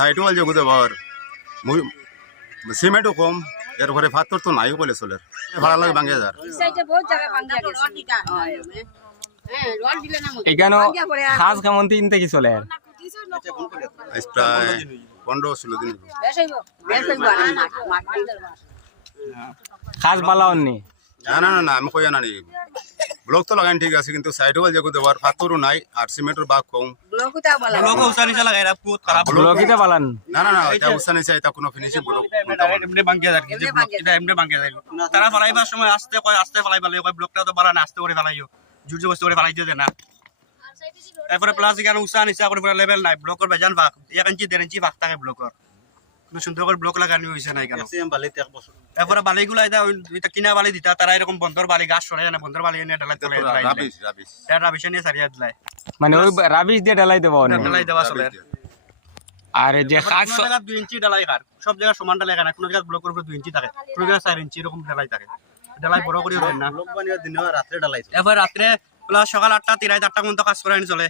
সাইডও আল যেগুলো ব্যবহার সিমেন্টও কম এরপরে পাথর তো নাই বলে চলে ভাড়া লাগে ভাঙে যার। সাইডে বহুত জায়গা এখানে খাস কেমন তিন থেকে চলে? প্রায় পনেরো ষোলো দিন খাস বালাও নি? না না আমি কই না নি। ব্লক তো লাগান ঠিক আছে কিন্তু সাইডও আল যেগুলো ব্যবহার পাথরও নাই আর সিমেন্টের বাঘ কম। ব্লকুটা বলা লোক উসানি চালা গায়রা বহুত খারাপ ব্লকিতে বালান। না না না এটা উৎসাহ নিছে এটা কোনো ফিনিশিং ব্লক এমনি বাঙ্গিয়া যায় যে ব্লক এটা এমনি বাঙ্গিয়া যায়। তারা ফলাইবার সময় আস্তে কয় আস্তে ফলাই ফেলাই কয় ব্লকটা তো বাড়া না আস্তে করে ফেলাইও। জোর জবস্তি করে ফেলাই দিয়ে না তারপরে প্লাস এখানে উষা নিচা করে পুরো লেভেল নাই ব্লকের বেজান ভাগ এক ইঞ্চি দেড় ইঞ্চি ভাগ থাকে ব্লকের। করে ব্লক লাগানো হয়েছে না এখানে তারপরে বালিগুলো এটা এটা কিনা বালি দিতা তারা এরকম বন্ধর বালি গাছ সরে না বন্ধর বালি এনে ঢালাই তোলে রাবিশ রাবিশ এটা রাবিশে নিয়ে সারিয়া দিলাই মানে ওই রাবিশ দিয়ে ঢালাই দেবো ঢালাই দেওয়া চলে আর যে খাস দুই ইঞ্চি ঢালাই কার সব জায়গায় সমান ঢালাই কার কোনো জায়গায় ব্লকের উপরে দুই ইঞ্চি থাকে কোনো জায়গায় চার ইঞ্চি এরকম ঢালাই থাকে। ঢালাই বড় করে দেন না। এবার রাত্রে প্লাস সকাল আটটা তিরাই আটটা পর্যন্ত কাজ করাই চলে।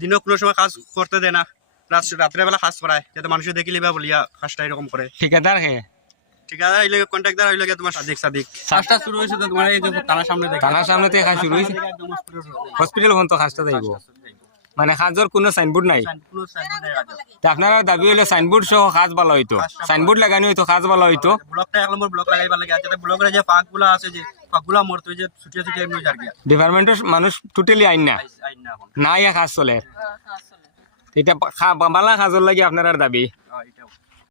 দিনও কোনো সময় কাজ করতে দেয় না প্লাস রাত্রে বেলা কাজ করায় যাতে মানুষ দেখিলে বা বলিয়া কাজটা এরকম করে। ঠিকাদার হে? ঠিক আছে এই লাগে কন্ট্রাক্টর হইলে গিয়ে তোমার সাদিক সাদিক। কাজটা শুরু হয়েছে তো তোমার এই যে থানার সামনে দেখে। থানার সামনে থেকে খাস শুরু হয়েছে। হসপিটাল পর্যন্ত খাসটা যাইব মানে খাজর কোনো সাইনবোর্ড নাই। আপনারা দাবি হলে সাইনবোর্ড সহ খাজ ভালো হইতো। সাইনবোর্ড লাগানো হইতো খাজ ভালো হইতো। ব্লকটা এক নম্বর ব্লক লাগাইবার লাগে। যাতে ব্লকের যে ফাঁকগুলো আছে যে ফাঁকগুলো মরতো যে ছুটিয়ে ছুটিয়ে এমনি যার গিয়া। ডিপার্টমেন্টের মানুষ টোটালি আইন না। আইন না এখন। ইয়া চলে। এটা বালা খাজর লাগে আপনার দাবি?